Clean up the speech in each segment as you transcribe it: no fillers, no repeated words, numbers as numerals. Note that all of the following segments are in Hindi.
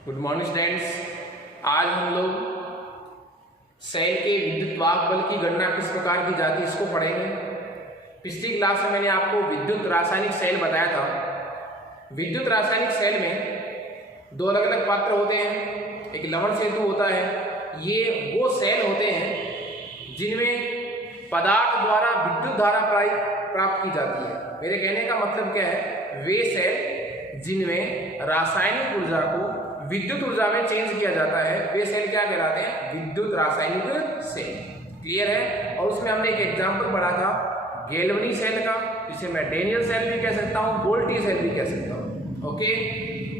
Good morning students. आज हम लोग सेल के विद्युत वाहक बल की गणना किस प्रकार की जाती है इसको पढ़ेंगे। पिछली क्लास में मैंने आपको विद्युत रासायनिक सेल बताया था। विद्युत रासायनिक सेल में दो अलग अलग पात्र होते हैं, एक लवण सेतु होता है। ये वो सेल होते हैं जिनमें पदार्थ द्वारा विद्युत धारा प्राप्त की जाती है। मेरे कहने का मतलब क्या है, वे सेल जिनमें रासायनिक ऊर्जा को विद्युत ऊर्जा में चेंज किया जाता है वे सेल क्या कहलाते हैं, विद्युत रासायनिक सेल। क्लियर है। और उसमें हमने एक एग्जांपल पढ़ा था गैल्वनी सेल का, जिसे मैं डेनियल सेल भी कह सकता हूँ, वोल्टी सेल भी कह सकता हूँ। ओके,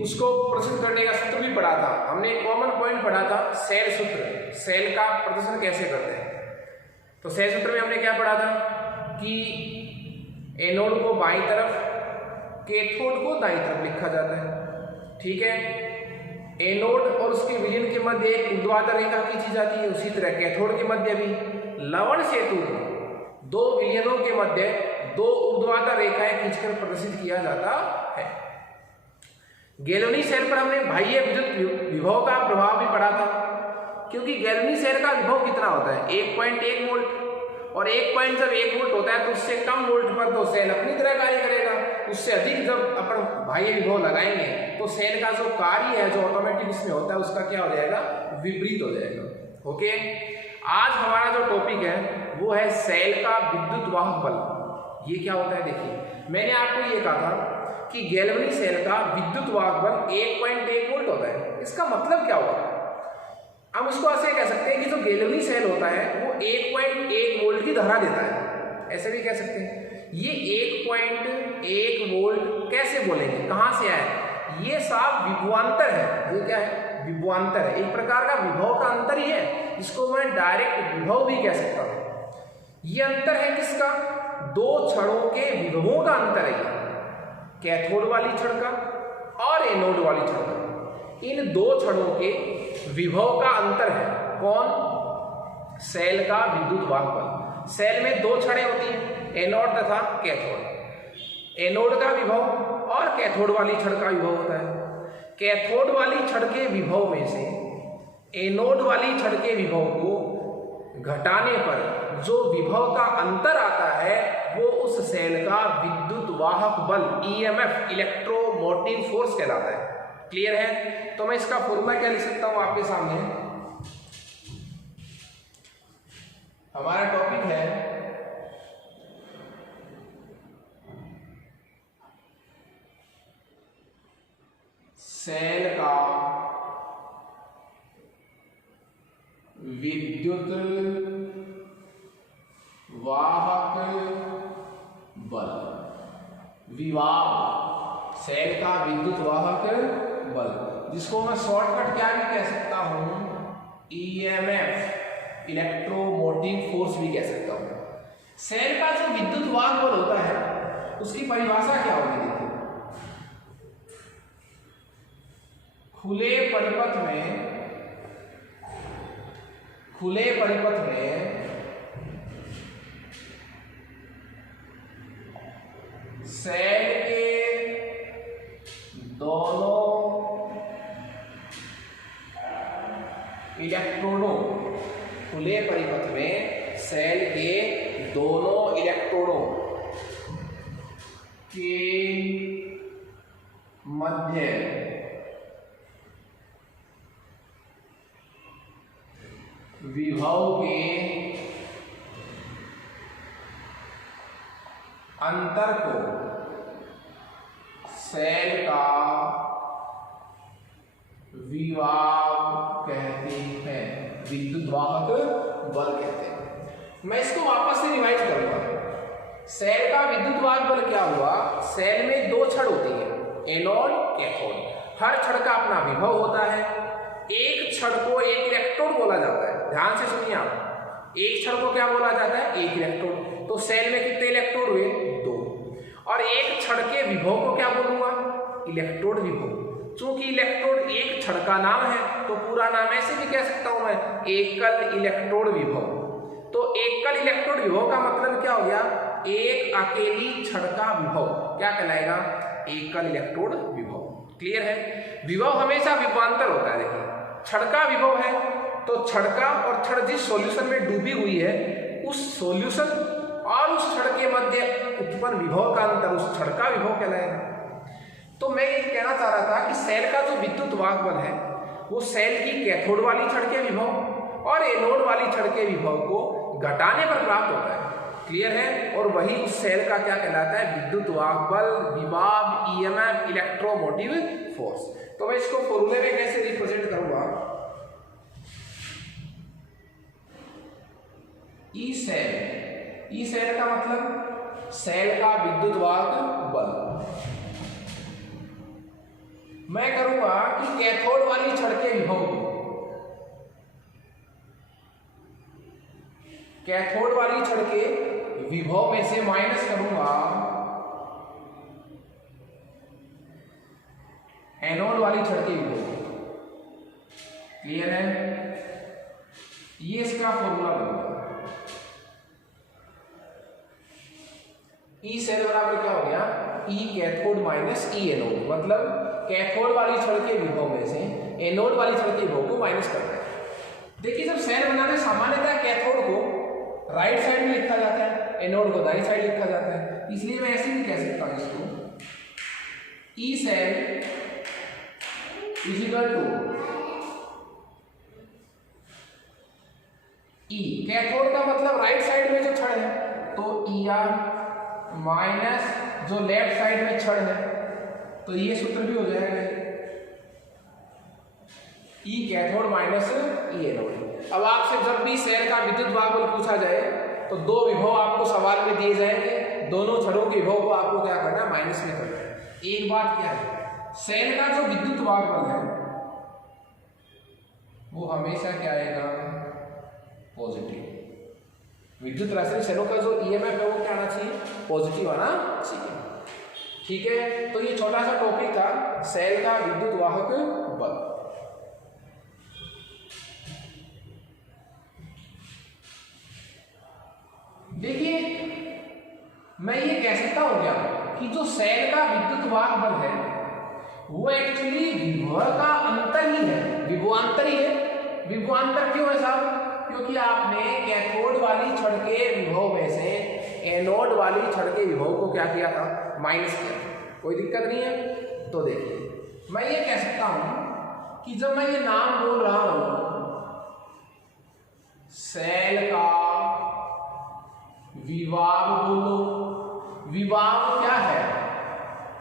उसको प्रदर्शन करने का सूत्र भी पढ़ा था हमने। एक कॉमन पॉइंट पढ़ा था सेल सूत्र, सेल का प्रदर्शन कैसे करते हैं। तो सेल सूत्र में हमने क्या पढ़ा था कि एनोड को बाईं तरफ, कैथोड को दाईं तरफ लिखा जाता है। ठीक है। एनोड और उसके विलयन के मध्य एक ऊर्ध्वाधर रेखा खींची जाती है, उसी तरह कैथोड के मध्य भी लवण सेतु दो विलयनों के मध्य दो ऊर्ध्वाधर रेखाएं खींचकर प्रदर्शित किया जाता है। गैल्वनी सेल पर हमने बाह्य विद्युत विभव का प्रभाव भी पढ़ा था, क्योंकि गैल्वनी सेल का विभव कितना होता है 1.1 वोल्ट, और 1.1 वोल्ट होता है तो उससे कम वोल्ट पर तो सेल अपनी तरह कार्य करेगा। उससे अधिक जब अपन बाह्य विभव लगाएंगे तो सेल का जो कार्य है जो ऑटोमेटिक इसमें होता है उसका क्या हो जाएगा, विपरीत हो जाएगा। ओके, आज हमारा जो टॉपिक है वो है सेल का विद्युत वाहक बल। ये क्या होता है, देखिए मैंने आपको ये कहा था कि गैल्वनी सेल का विद्युत वाहक बल 1.1 वोल्ट होता है। इसका मतलब क्या होगा, हम उसको ऐसे कह सकते हैं कि जो गैल्वनी सेल होता है वो 1.1 वोल्ट की धारा देता है, ऐसे भी कह सकते हैं। ये 1.1 वोल्ट कैसे बोलेंगे, कहां से आए, ये साफ विभवांतर है। ये क्या है, विभवांतर है, एक प्रकार का विभव का अंतर ही है, जिसको मैं डायरेक्ट विभव भी कह सकता हूं। ये अंतर है किसका, दो छड़ों के विभवों का अंतर है, कैथोड वाली छड़ का और एनोड वाली छड़ का। इन दो छड़ों के विभव का अंतर है कौन, सेल का विद्युत वाहक बल। सेल में दो छड़ें होती हैं, एनोड तथा कैथोड। एनोड का विभव और कैथोड वाली छड़ का विभव होता है। कैथोड वाली छड़ के विभव में से एनोड वाली छड़ के विभव को घटाने पर जो विभव का अंतर आता है वो उस सेल का विद्युत वाहक बल ईएमएफ, इलेक्ट्रोमोटिव फोर्स कहलाता है। क्लियर है। तो मैं इसका फॉर्मूला क्या लिख सकता हूं आपके सामने, हमारा टॉपिक है सेल का विद्युत वाहक बल, विवाह, सेल का विद्युत वाहक बल, जिसको मैं शॉर्टकट क्या भी कह सकता हूं, ईएमएफ, इलेक्ट्रोमोटिव फोर्स भी कह सकता हूं। सेल का जो विद्युत वाहक बल होता है उसकी परिभाषा क्या होगी, देखिए खुले परिपथ में सेल के दोनों इलेक्ट्रोडों, खुले परिपथ में सेल के दोनों इलेक्ट्रोडों के मध्य विभव के अंतर को सेल का विवाह कहते हैं, विद्युत वाहक बल कहते हैं। मैं इसको वापस से रिवाइज करूंगा। सेल का विद्युत वाहक बल क्या हुआ, सेल में दो छड़ होती है, एनोड कैथोड। हर छड़ का अपना विभव होता है। एक छड़ को एक इलेक्ट्रोड बोला जाता है, ध्यान से सुनिए आप, एक छड़ को क्या बोला जाता है, एक इलेक्ट्रोड। तो सेल में कितने इलेक्ट्रोड हुए, दो। और एक छड़ के विभव को क्या बोलूंगा, इलेक्ट्रोड विभव। चूंकि इलेक्ट्रोड एक छड़ का नाम है तो पूरा नाम ऐसे भी कह सकता हूं मैं, एकल इलेक्ट्रोड विभव। तो एकल इलेक्ट्रोड विभव का मतलब क्या हो गया, एक अकेली छड़ का विभव क्या कहलाएगा, एकल इलेक्ट्रोड विभव। क्लियर है? विभव हमेशा विभवांतर होता है। देखिए छड़ का विभव है तो छड़ का और छड़ जिस सॉल्यूशन में डूबी हुई है उस सॉल्यूशन और उस छड़ के मध्य उत्पन्न विभव का अंतर उस छड़ का विभव कहलाएगा। तो मैं ये कहना चाह रहा था कि सेल का जो विद्युत वाहक बल है वो सेल की कैथोड वाली छड़ के विभव और एनोड वाली छड़ के विभव को घटाने पर प्राप्त होता है। क्लियर है? और वही उस सेल का क्या कहलाता है? विद्युत वाहक बल, विभव, ईएमएफ, इलेक्ट्रोमोटिव फोर्स। तो मैं इसको फॉर्मूले में कैसे रिप्रेजेंट करूंगा? ई सेल का मतलब सेल का विद्युत वाहक बल। मैं करूंगा कि कैथोड वाली छड़ के विभव को, कैथोड वाली छड़ के विभव में से माइनस करूंगा एनोड वाली छड़ के विभव। क्लियर है? ये इसका फॉर्मूला बनेगा। ई सेल बराबर क्या हो गया? ई कैथोड माइनस ई एनोड, मतलब कैथोड वाली छड़ के विभव में से एनोड वाली छड़ के विभव को माइनस करना है। देखिए जब सेल बनाते हैं सामान्यतः कैथोड को राइट साइड में लिखा जाता है, एनोड को दाईं साइड लिखा जाता है, इसलिए मैं ऐसे भी कह सकता हूं इसको E cell is equal to E. Cathode का मतलब राइट साइड में जो छड़ है तो ई आर माइनस जो लेफ्ट साइड में छड़ है तो ये सूत्र भी हो जाएगा E cathode minus E anode. अब आपसे जब भी सेल का विद्युत वाहक बल पूछा जाए तो दो विभव आपको सवाल में दिए जाएंगे, दोनों छड़ों के विभव को आपको क्या करना है? माइनस में करना है। एक बात क्या है, सेल का जो विद्युत वाहक बल है वो हमेशा क्या आएगा? पॉजिटिव। विद्युत रासायनिक सेलों का जो ईएमएफ है वो क्या आना चाहिए? पॉजिटिव आना चाहिए। ठीक है, तो ये छोटा सा टॉपिक था सेल का विद्युत वाहक बल। देखिए मैं ये कह सकता हूं क्या कि जो सेल का विद्युत वाहक बल है वो एक्चुअली विभव का अंतर ही है, विभवांतर ही है। विभवांतर क्यों है साहब? क्योंकि आपने कैथोड वाली छड़ के विभव में से एनोड वाली छड़ के विभव को क्या किया था? माइनस किया। कोई दिक्कत नहीं है। तो देखिए मैं ये कह सकता हूं कि जब मैं ये नाम बोल रहा हूं सेल का विभव, बोलो विभव क्या है?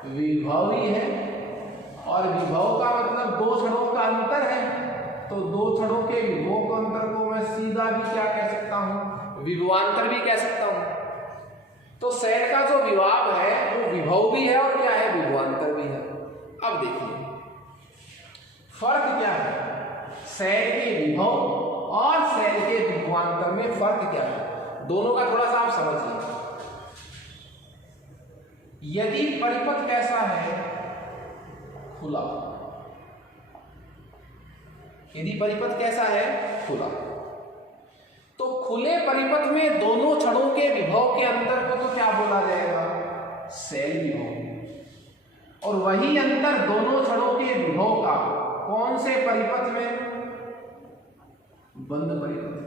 विभव ही है। और विभव का मतलब दो छड़ों का अंतर है, तो दो छड़ों के विभव के अंतर को मैं सीधा भी क्या कह सकता हूं? विभवांतर भी कह सकता हूं। तो सेल का जो विभव है वो विभव भी है और क्या है? विभवांतर भी है। अब देखिए फर्क क्या है? सेल के विभव और सेल के विभवांतर में फर्क क्या है? दोनों का थोड़ा सा आप समझिए। यदि परिपथ कैसा है? खुला। यदि परिपथ कैसा है? खुला। तो खुले परिपथ में दोनों छड़ों के विभव के अंतर को तो क्या बोला जाएगा? सेल विभव। और वही अंतर दोनों छड़ों के विभव का कौन से परिपथ में? बंद परिपथ।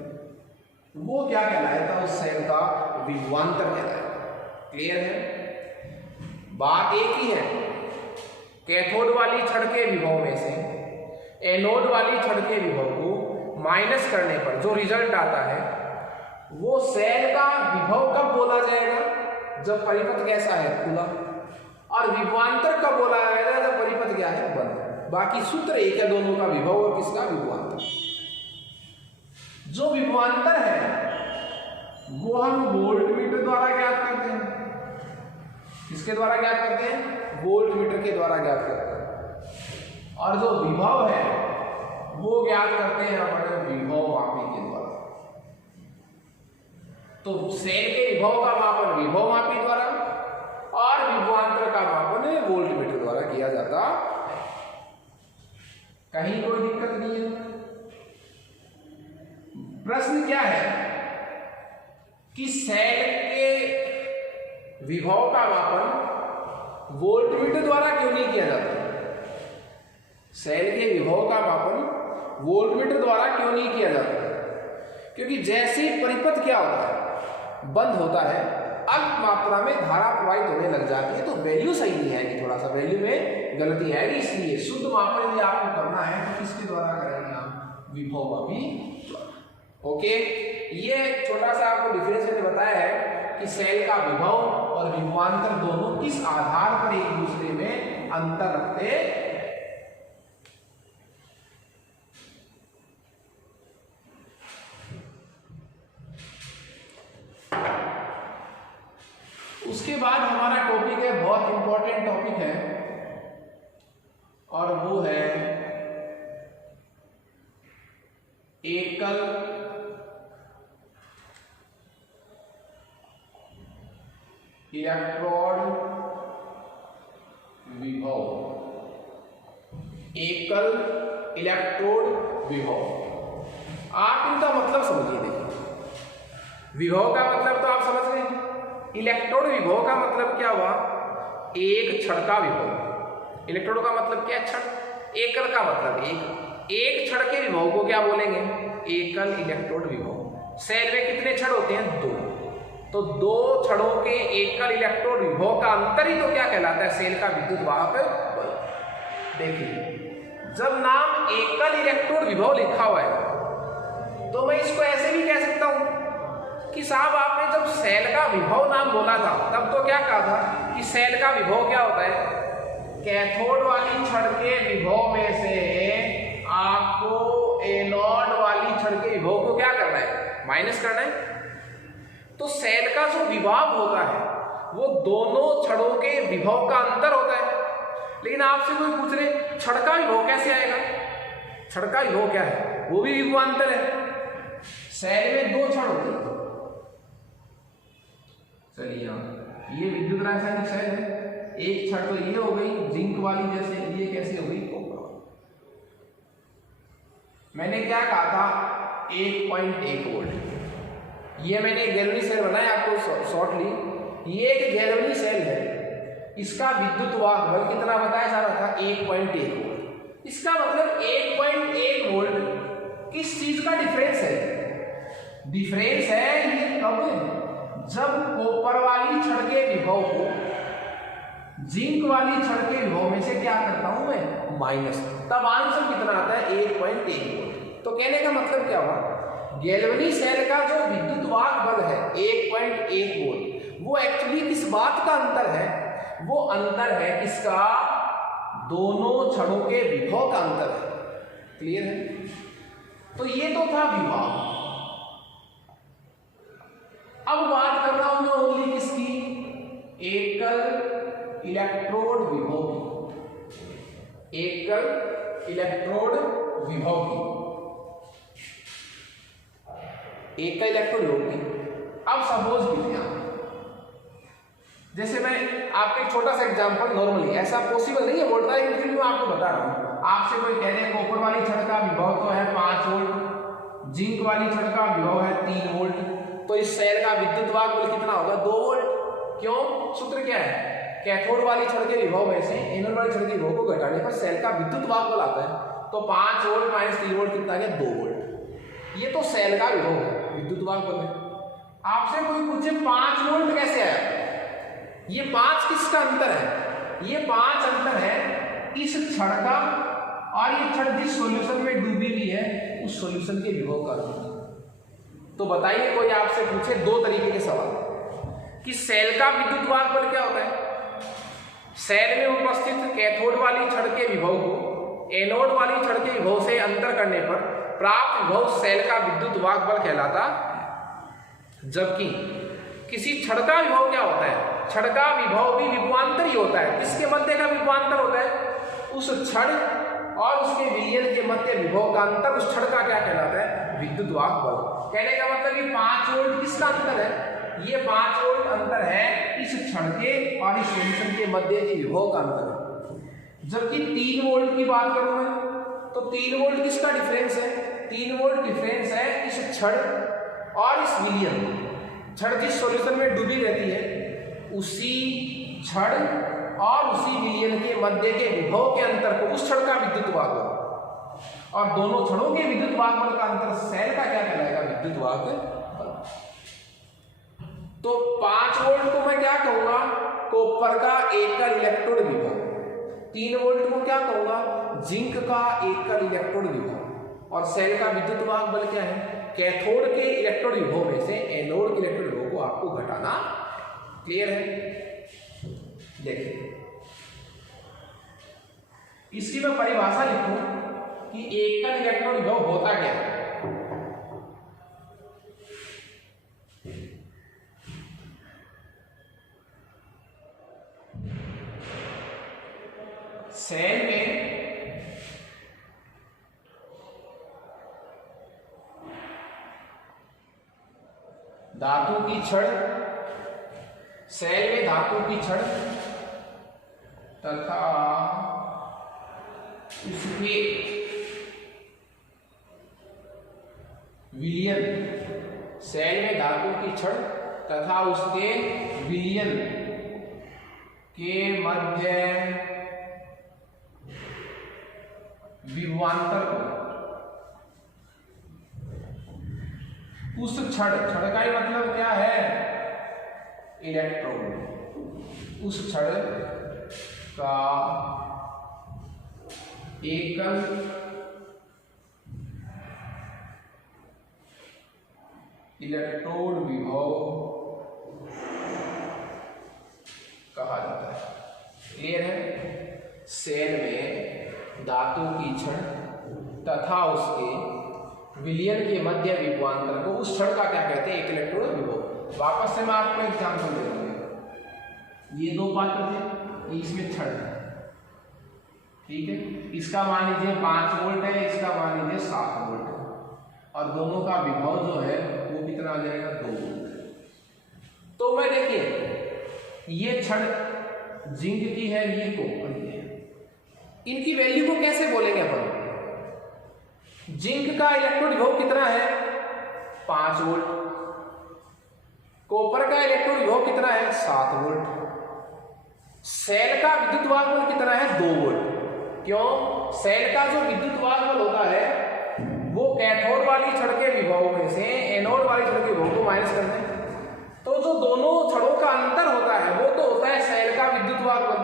वो क्या कहलाएगा? उस सेल का विभवांतर कहलाएगा। क्लियर है? बात एक ही है, कैथोड वाली छड़ के विभव में से एनोड वाली छड़ के विभव को माइनस करने पर जो रिजल्ट आता है वो सेल का विभव कब बोला जाएगा? जब परिपथ कैसा है? खुला। और विभवांतर कब बोला जाएगा? जब परिपथ क्या है? बंद। बाकी सूत्र एक है दोनों का, विभव और किसका? विभवांतर। जो विभवांतर है वो हम वोल्टमीटर द्वारा ज्ञात करते हैं। किसके द्वारा ज्ञात करते हैं? वोल्टमीटर के द्वारा ज्ञात करते हैं। और जो विभव है वो ज्ञात करते हैं हमारे विभव मापी के द्वारा। तो सेल के विभव का मापन विभव मापी द्वारा और विभवांतर का मापन वोल्टमीटर द्वारा किया जाता है। कहीं कोई दिक्कत नहीं है। प्रश्न क्या है कि सेल के विभव का मापन वोल्टमीटर द्वारा क्यों नहीं किया जाता? सेल के विभव का मापन वोल्टमीटर द्वारा क्यों नहीं किया जाता? क्योंकि जैसे ही परिपथ क्या होता है, बंद होता है, अल्प मात्रा में धारा प्रवाहित होने लग जाती है, तो वैल्यू सही नहीं आएगी, थोड़ा सा वैल्यू में गलती आएगी। इसलिए शुद्ध मापन यदि आपको करना है तो किसके द्वारा करेंगे आप? विभवमापी द्वारा। ओके, ये छोटा सा आपको डिफरेंस मैंने बताया है कि सेल का विभव और विभवांतर दोनों किस आधार पर एक दूसरे में अंतर रखते हैं। उसके बाद हमारा टॉपिक है, बहुत इंपॉर्टेंट टॉपिक है, और वो है एकल इलेक्ट्रोड विभव। एकल इलेक्ट्रोड विभव, आप इनका मतलब समझिए। देखिए, विभव का मतलब तो आप समझ रहे हैं, इलेक्ट्रोड विभव का मतलब क्या हुआ? एक क्षण का विभव। इलेक्ट्रोड का मतलब क्या? क्षण। एकल का मतलब एक क्षण के विभव को क्या बोलेंगे? एकल इलेक्ट्रोड विभव। सेल में कितने क्षण होते हैं? 2। तो 2 क्षणों के एकल इलेक्ट्रोड विभव का अंतर ही तो क्या कहलाता है? सेल का विद्युत वाहक बल। देखिए, जब नाम एकल इलेक्ट्रोड विभव लिखा हुआ है तो मैं इसको ऐसे भी कह सकता हूं कि साहब आपने जब सेल का विभव नाम बोला था तब तो क्या कहा था कि सेल का विभव क्या होता है? कैथोड वाली छड़ के विभव में से आपको एनोड वाली छड़ के विभव को क्या करना है? माइनस करना है। तो सेल का जो विभव होता है वो दोनों छड़ों के विभव का अंतर होता है। लेकिन आपसे कोई पूछ रहे छड़ का विभव कैसे आएगा? छड़ का विभव क्या है? वो भी विभवांतर है। सेल में 2 छड़ होते हैं। चलिए, ये विद्युत रासायनिक सेल है। एक छड़ तो ये हो गई जिंक वाली, जैसे ये कैसे हो गई? मैंने क्या कहा था? 1.1 वोल्ट। ये मैंने गैल्वेनी सेल बनाया आपको शॉर्टली। ये एक गैल्वेनी सेल है, इसका विद्युत वाहक बल कितना बताया जा रहा था? 1.1 वोल्ट। इसका मतलब 1.1 वोल्ट किस चीज का डिफरेंस है? डिफरेंस है ये कब? जब कॉपर वाली छड़ के विभव को जिंक वाली छड़ के विभव में से क्या करता हूं मैं? माइनस। तब आंसर कितना आता है? 1.1 वोल्ट। तो कहने का मतलब क्या हुआ? गैल्वेनी सेल का जो विद्युत वाहक बल है 1.1 वोल्ट, वो एक्चुअली किस बात का अंतर है? वो अंतर है किसका? दोनों छड़ों के विभव का अंतर है। क्लियर है? तो ये तो था विभव। अब बात कर रहा हूं मैं ओनली किसकी? एकल इलेक्ट्रोड विभव की। एकल इलेक्ट्रोड विभव की। एकल इलेक्ट्रोड विभव की। अब सपोज कीजिए, जैसे मैं आपको एक छोटा सा एग्जांपल, नॉर्मली ऐसा पॉसिबल नहीं है बोलता है, फिर मैं आपको बता रहा हूं। आपसे कोई कह दे कॉपर वाली छड़ का विभव तो है 5 वोल्ट, जिंक वाली छड़ का विभव है 3 वोल्ट, तो इस सेल का विद्युत वाहक बल कितना होगा? 2 वोल्ट। क्यों? सूत्र क्या है? कैथोड वाली छड़ के विभव में से एनोड वाली छड़ के विभव को घटाने पर सेल का विद्युत वाहक बल आता है। तो 5 वोल्ट माइनस 3 वोल्ट कितना आ गया? 2 वोल्ट। ये तो सेल का विभव है, विद्युत वाहक बल है। आपसे कोई पूछे 5 वोल्ट कैसे आया? ये 5 किसका अंतर है? ये 5 अंतर है इस छड़ का, और ये छड़ जिस सॉल्यूशन में डूबी हुई है उस सॉल्यूशन के विभव का। तो बताइए, कोई आपसे पूछे 2 तरीके के सवाल कि सेल का विद्युत वाहक बल क्या होता है? सेल में उपस्थित कैथोड वाली छड़ के विभव को एनोड वाली छड़ के विभव से अंतर करने पर प्राप्त विभव सेल का विद्युत वाहक बल कहलाता है। जबकि किसी छड़ का विभव क्या होता है? छड़ का विभव भी विभवांतर ही होता है। किसके मध्य का विभवांतर होता है? उस छड़ और उसके विलयन के मध्य विभव का अंतर उस छड़ का क्या कहलाता है? विद्युत वाहक बल। कहने का मतलब ये 5 वोल्ट किसका अंतर है? ये 5 वोल्ट अंतर है इस छड़ के और इस सॉल्यूशन के मध्य के विभव का अंतर है। जबकि 3 वोल्ट की बात करूं मैं, तो 3 वोल्ट किसका डिफरेंस है? 3 वोल्ट डिफरेंस है इस छड़ और इस विलयन। छड़ जिस सॉल्यूशन में डूबी रहती है उसी छड़ और उसी विलयन के मध्य के विभव के अंतर को उस क्षण का विद्युत वाहक बल, और दोनों क्षणों के विद्युत वाहक बल का अंतर सेल का क्या कहलाएगा, विद्युत वाहक बल। तो 5 वोल्ट को मैं क्या कहूंगा, कॉपर का एकल इलेक्ट्रोड विभव। 3 वोल्ट को क्या कहूंगा, जिंक का एकल इलेक्ट्रोड विभव। और सेल का विद्युत वाहक बल क्या है, कैथोड के इलेक्ट्रोड विभव में से एनोड के इलेक्ट्रोड विभव को आपको घटाना। क्लियर है? देखिए इसकी मैं परिभाषा लिखूं कि एकल इलेक्ट्रोड विभव होता क्या है। सेल में धातु की छड़, सेल में धातु की छड़ तथा उसके विलयन, सेल में धातु की छड़ तथा उसके विलयन के मध्य विभवांतर को, उस छड़, छड़ का ही मतलब क्या है, इलेक्ट्रोड, उस छड़ का एकल इलेक्ट्रोड विभव कहा जाता है। क्लियर है? सेल में धातु की छड़ तथा उसके विलयन के मध्य विभवांतर को उस क्षण का क्या कहते हैं, एक इलेक्ट्रोड विभव। वापस से मैं आपको एग्जाम्पल दे दूंगा। ये 2 पात्र थे, इसमें छड़ है, ठीक है, इसका मान लीजिए 5 वोल्ट है, इसका मान लीजिए 7 वोल्ट है, और दोनों का विभव जो है वो कितना आ जाएगा, 2 वोल्ट। तो मैं देखिए ये छड़ जिंक की है, ये कॉपर की है, इनकी वैल्यू को कैसे बोलेंगे अपन। जिंक का इलेक्ट्रोड विभव कितना है, 5 वोल्ट, कॉपर का इलेक्ट्रोड विभव कितना है, 7 वोल्ट, सेल का विद्युत वाहक बल कितना है, 2 वोल्ट। क्यों? सेल का जो विद्युत वाहक बल होता है वो कैथोड वाली छड़ के विभव में से एनोड वाली छड़ के विभव को माइनस करते हैं। तो जो दोनों छड़ों का अंतर होता है वो तो होता है सेल का विद्युत वाहक बल,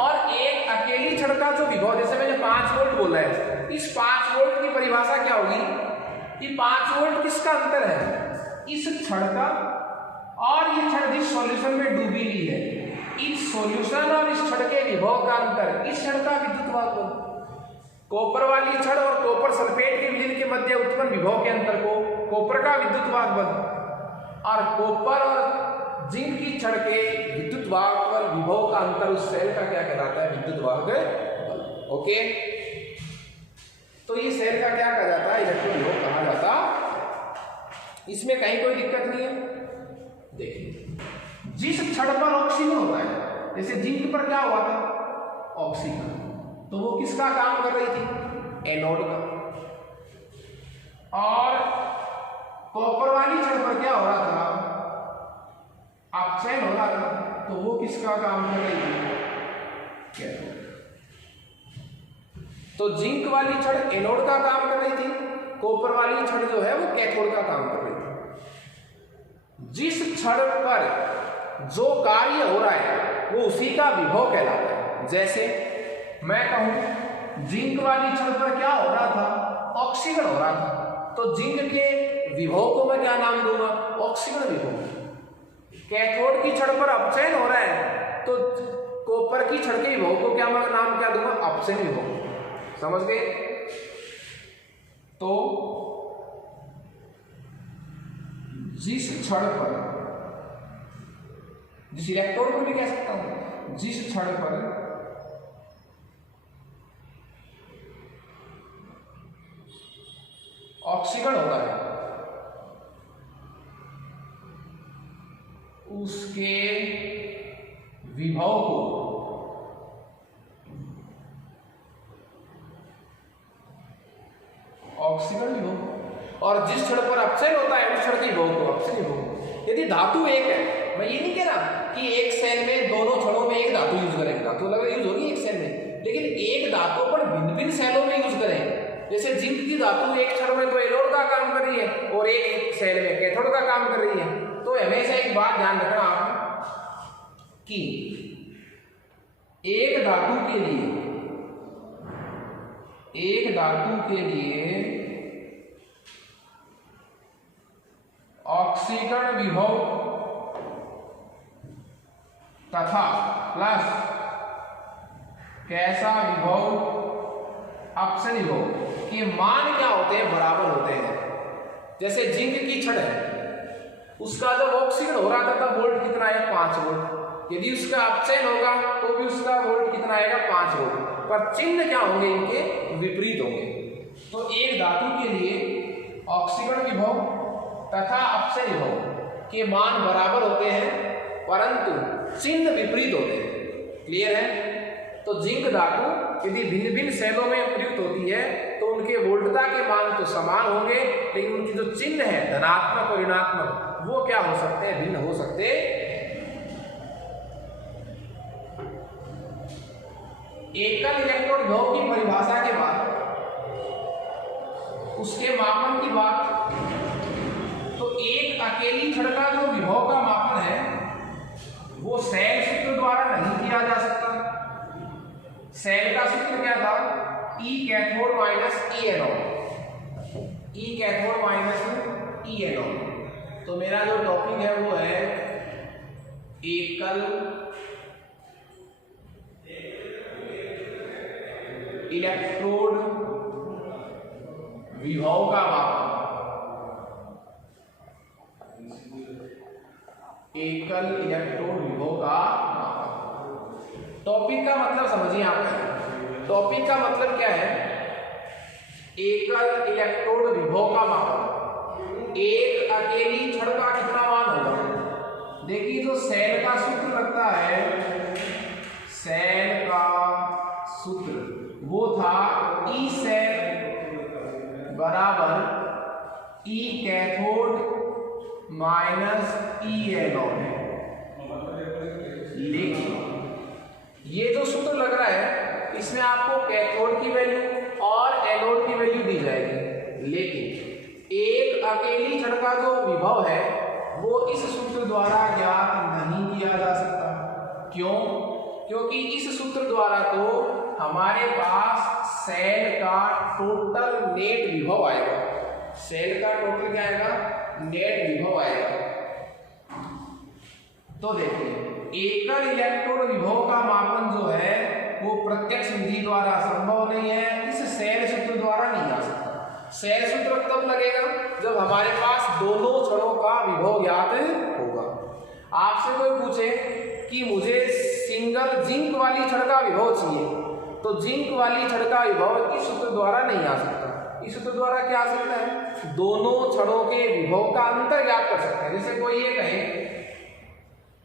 और एक अकेली छड़ का जो विभव, जैसे मैंने 5 वोल्ट बोला है, इस 5 वोल्ट की परिभाषा क्या होगी कि 5 वोल्ट किसका अंतर है, इस छड़ का, और ये छड़ जिस सॉल्यूशन में डूबी हुई है, इस सॉल्यूशन और इस छड़ के विभव का अंतर, इस छड़ का विद्युत वाहक बल। कॉपर वाली छड़ और कॉपर सल्फेट के विलयन के मध्य उत्पन्न विभव के अंतर को कॉपर का विद्युत वाहक बल, और कॉपर और जिंक की छड़ के विद्युत वाहक बल विभव का अंतर उस सेल का क्या कहलाता है, विद्युत वाहक बल। ओके, तो ये सेल का क्या कहा जाता है, इलेक्ट्रॉन विभव कहा जाता। इसमें कहीं कोई दिक्कत नहीं है। देखिए जिस छड़ पर ऑक्सीजन होता है, जैसे जिंक पर क्या हुआ था, ऑक्सीजन, तो वो किसका काम कर रही थी, एनोड का, और कॉपर वाली छड़ पर क्या हो रहा था, अपचयन हो रहा था, तो वो किसका काम कर रही थी, कैथोड। तो जिंक वाली छड़ एनोड का काम कर रही थी, कॉपर वाली छड़ जो है वो कैथोड का काम कर रही थी। जिस छड़ पर जो कार्य हो रहा है वो उसी का विभव कहलाता है। जैसे मैं कहूं जिंक वाली छड़ पर क्या हो रहा था, ऑक्सीजन हो रहा था, तो जिंक के विभव को मैं क्या नाम दूंगा, ऑक्सीजन विभव। कैथोड की छड़ पर अपचयन हो रहा है, तो कॉपर की छड़ के विभव को क्या मैं नाम क्या दूंगा, अपचयन विभव। समझ गए? तो जिस छड़ पर, जिस इलेक्ट्रोड को भी कह सकता हूं, जिस छड़ पर ऑक्सीजन होता है उसके विभव को ऑक्सीजन विभव, और जिस छड़ पर अपचयन होता है उस छड़ के विभव को अपचयन विभव। यदि धातु एक है मैं ये नहीं कह रहा कि एक सेल में दोनों छड़ों में एक धातु यूज करें, धातु अलग यूज होगी एक सेल में, लेकिन एक धातु पर भिन्न भिन्न सेलों में यूज करें। जैसे जिंक की धातु एक छड़ में तो एनोड का काम कर रही है और एक सेल में कैथोड का काम कर रही है। तो हमेशा एक बात ध्यान रखना आप कि एक धातु के लिए ऑक्सीकरण विभव तथा प्लस कैसा विभव, अपचन विभव के मान क्या होते हैं, बराबर होते हैं। जैसे जिंक की छड़ है, उसका जब ऑक्सीकरण हो रहा था तब वोल्ट कितना है, 5 वोल्ट। यदि उसका अपचयन होगा तो भी उसका वोल्ट कितना आएगा, 5 वोल्ट। पर चिन्ह क्या होंगे, इनके विपरीत होंगे। तो एक धातु के लिए ऑक्सीकरण विभव तथा अपचयन विभव के मान बराबर होते हैं, परंतु चिन्ह विपरीत होते हैं। क्लियर है? तो जिंक धातु यदि भिन्न भिन्न सेलों में प्रयुक्त होती है तो उनके वोल्टता के मान तो समान होंगे, लेकिन उनकी जो चिन्ह है धनात्मक और ऋणात्मक वो क्या हो सकते हैं, भिन्न हो सकते हैं। एकल इलेक्ट्रोड विभव की परिभाषा के बाद उसके मापन की बात, तो एक अकेली छड़ का जो विभव का मापन है वो सेल सूत्र द्वारा नहीं किया जा सकता। सेल का सूत्र क्या था, E cathode minus E anode, E cathode minus E anode. तो मेरा जो टॉपिक है वो है एकल इलेक्ट्रोड विभव का मापन, एकल इलेक्ट्रोड विभव का मापन। टॉपिक का मतलब समझिए आप, टॉपिक का मतलब क्या है, एकल इलेक्ट्रोड विभव का मापन। एक अकेली छड़ का कितना मान होगा, देखिए जो सेल का सूत्र लगता है, सेल का सूत्र वो था E सेल बराबर E cathode minus E anode. लेकिन ये जो सूत्र लग रहा है इसमें आपको कैथोड की वैल्यू और एनोड की वैल्यू दी जाएगी, लेकिन एक अकेली छड़ का जो विभव है वो इस सूत्र द्वारा ज्ञात नहीं किया जा सकता। क्यों? क्योंकि इस सूत्र द्वारा तो हमारे पास सेल का टोटल नेट विभव आएगा, सेल का टोटल क्या आएगा, नेट विभव आएगा। तो देखिए एकल इलेक्ट्रोड विभव का मापन जो है वो प्रत्यक्ष विधि द्वारा संभव नहीं है, इस सेल सूत्र द्वारा नहीं आ सकता। सेल सूत्र तब लगेगा जब हमारे पास दोनों छड़ों का विभव ज्ञात होगा। आपसे कोई पूछे कि मुझे सिंगल जिंक वाली छड़ का विभव चाहिए, तो जिंक वाली छड़ का विभव इस सूत्र द्वारा नहीं आ सकता। इस सूत्र द्वारा क्या आ सकता है, दोनों छड़ों के विभव का अंतर ज्ञात कर सकते हैं। जैसे कोई ये कहे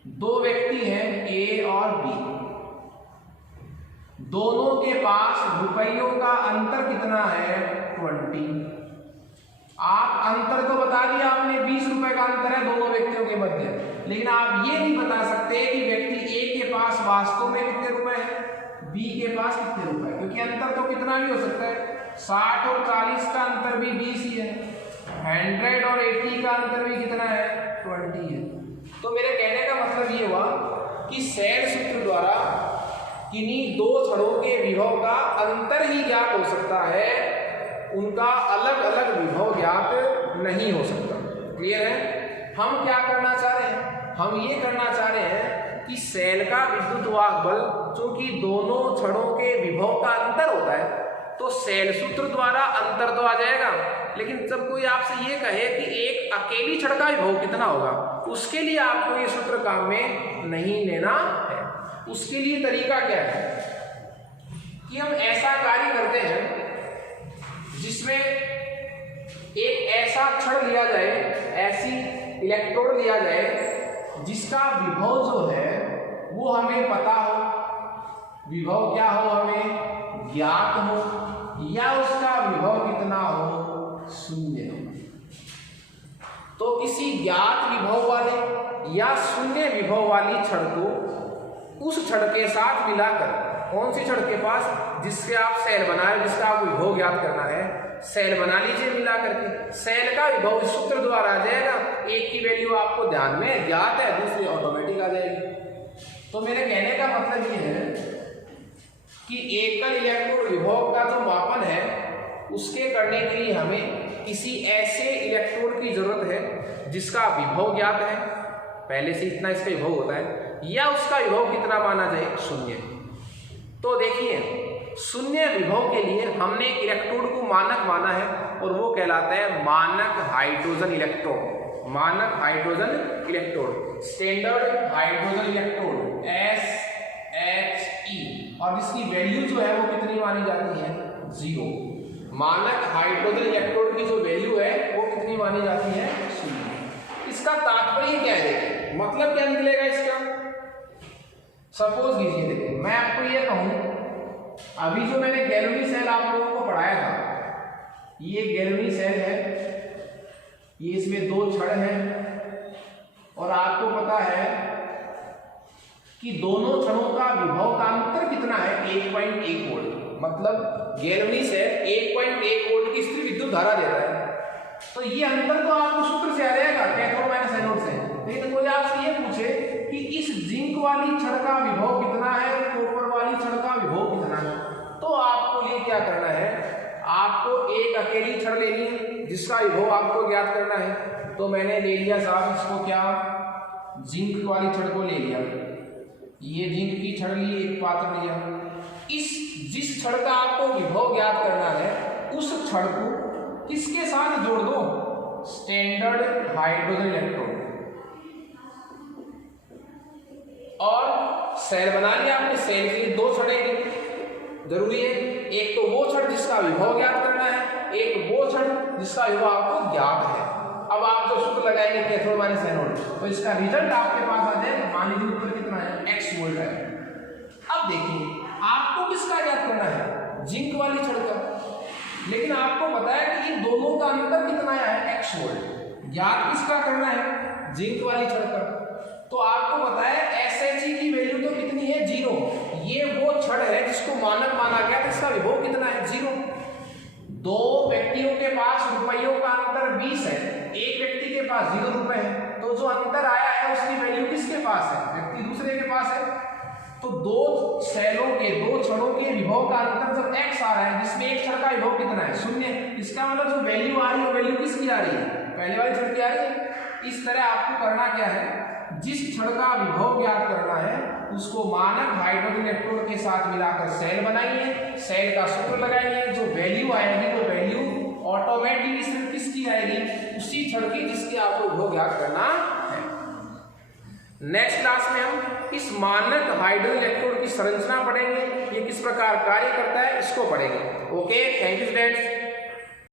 दो व्यक्ति हैं ए और बी, दोनों के पास रुपयों का अंतर कितना है, 20। आप अंतर तो बता दिया आपने, 20 रुपए का अंतर है दोनों व्यक्तियों के मध्य, लेकिन आप ये नहीं बता सकते कि व्यक्ति ए के पास वास्तव में कितने रुपए हैं, बी के पास कितने रुपए, क्योंकि अंतर तो कितना भी हो सकता है। 60 और 40 का अंतर भी 20 ही है, 100 और 80 का अंतर भी कितना है, 20 है। तो मेरे कहने का मतलब ये हुआ कि सेल सूत्र द्वारा किन्हीं दो छड़ों के विभव का अंतर ही ज्ञात हो सकता है, उनका अलग अलग विभव ज्ञात नहीं हो सकता। क्लियर है? हम क्या करना चाह रहे हैं, हम ये करना चाह रहे हैं कि सेल का विद्युत वाहक बल चूंकि दोनों छड़ों के विभव का अंतर होता है तो सेल सूत्र द्वारा अंतर तो आ जाएगा, लेकिन जब कोई आपसे ये कहे कि एक अकेली छड़ का विभव कितना होगा, उसके लिए आपको ये सूत्र काम में नहीं लेना है। उसके लिए तरीका क्या है कि हम ऐसा कार्य करते हैं जिसमें एक ऐसा छड़ लिया जाए, ऐसी इलेक्ट्रोड लिया जाए जिसका विभव जो है वो हमें पता हो, विभव क्या हो हमें ज्ञात हो, या उसका विभव कितना हो, 0 हो। तो किसी ज्ञात विभव वाले या शून्य विभव वाली छड़ को उस छड़ के साथ मिलाकर, कौन सी छड़ के पास, जिससे आप सेल बना रहे, जिसका आपको विभव ज्ञात करना है, सेल बना लीजिए मिला करके। सेल का विभव इस सूत्र द्वारा आ जाएगा, एक की वैल्यू आपको ध्यान में ज्ञात है, दूसरी ऑटोमेटिक आ जाएगी। तो मेरे कहने का मतलब ये है कि एकल इलेक्ट्रोड विभव का जो मापन है उसके करने के लिए हमें किसी ऐसे इलेक्ट्रोड की जरूरत है जिसका विभव ज्ञात है, पहले से इतना इसका विभव होता है, या उसका विभव कितना माना जाए, शून्य। तो देखिए शून्य विभव के लिए हमने एक इलेक्ट्रोड को मानक माना है और वो कहलाता है मानक हाइड्रोजन इलेक्ट्रोड। मानक hydrogen electrode, standard hydrogen electrode SHE, और इसकी वैल्यू जो है वो कितनी मानी जाती है, 0। मानक हाइड्रोजन इलेक्ट्रोड की जो वैल्यू है वो कितनी मानी जाती है, 0। इसका तात्पर्य क्या है, मतलब क्या निकलेगा इसका। सपोज कीजिए, देखिए मैं आपको ये कहूं, अभी जो मैंने गैल्वेनी सेल आप लोगों को पढ़ाया था, ये गैल्वेनी सेल है, ये इसमें 2 छड़ हैं और आपको पता है कि दोनों छड़ों का विभव का अंतर कितना है, 1.1 वोल्ट। मतलब गैल्वेनी सेल 1.1 वोल्ट की स्थिर विद्युत धारा देता है। तो ये अंतर तो आपको सूत्र से आ जाएगा, कैथोड माइनस एनोड से। लेकिन कोई आपसे ये पूछे कि इस जिंक वाली छड़ का विभव कितना है, कॉपर वाली छड़ का विभव कितना है, तो आपको ये क्या करना है, आपको एक अकेली छड़ लेनी है जिसका विभव आपको ज्ञात करना है। तो मैंने ले लिया साहब इसको, क्या, जिंक वाली छड़ को ले लिया, ये जिंक की छड़ ली, एक पात्र लिया। जिस छड़ का आपको विभव ज्ञात करना है उस छड़ को किसके साथ जोड़ दो, स्टैंडर्ड हाइड्रोजन इलेक्ट्रोड, और सेल बना लिया आपने। सेल के लिए 2 छड़ें जरूरी है, एक तो वो छड़ जिसका विभव ज्ञात करना है, एक वो छड़ जिसका विभव आपको ज्ञात है। अब आप जो सूत्र लगाएंगे कैथोड माइनस एनोड, तो इसका रिजल्ट आपके पास आ जाएगा। मान लीजिए उत्तर कितना है, x वोल्ट है। अब देखिए आपको किसका ज्ञात करना है, जिंक वाली छड़ का, लेकिन आपको पता है कि इन दोनों का अंतर कितना है, x वोल्ट। ज्ञात किसका करना है, जिंक वाली छड़ का। तो आपको पता है SHE की वैल्यू तो कितनी है, 0। ये वो छड़ है जिसको मानक माना गया, तो इसका विभव कितना है, 0। 2 व्यक्तियों के पास रुपयों का अंतर 20 है, एक व्यक्ति के पास 0 रुपए है, तो जो अंतर आया है उसकी वैल्यू किसके पास है, व्यक्ति दूसरे के पास है। तो 2 सेलों के, 2 छड़ों के विभव का अंतर जब x आ रहा है, जिसमें एक छड़ का विभव कितना है, 0, इसका मतलब जो वैल्यू आ रही है वो वैल्यू किसकी आ रही है, पहले वाली छड़ की आ रही है। इस तरह आपको करना क्या है, जिस छड़ का विभव ज्ञात करना है उसको मानक हाइड्रोजन इलेक्ट्रोड के साथ मिलाकर सेल बनाइए, सेल का सूत्र लगाइए, जो वैल्यू आएगी वो वैल्यू ऑटोमेटिकली सिर्फ किसकी आएगी, उसी छड़ की जिसकी आपको विभव ज्ञात करना है। नेक्स्ट क्लास में हम इस मानक हाइड्रोजन इलेक्ट्रोड की संरचना पढ़ेंगे, ये किस प्रकार कार्य करता है इसको पढ़ेंगे। Okay, thank you students.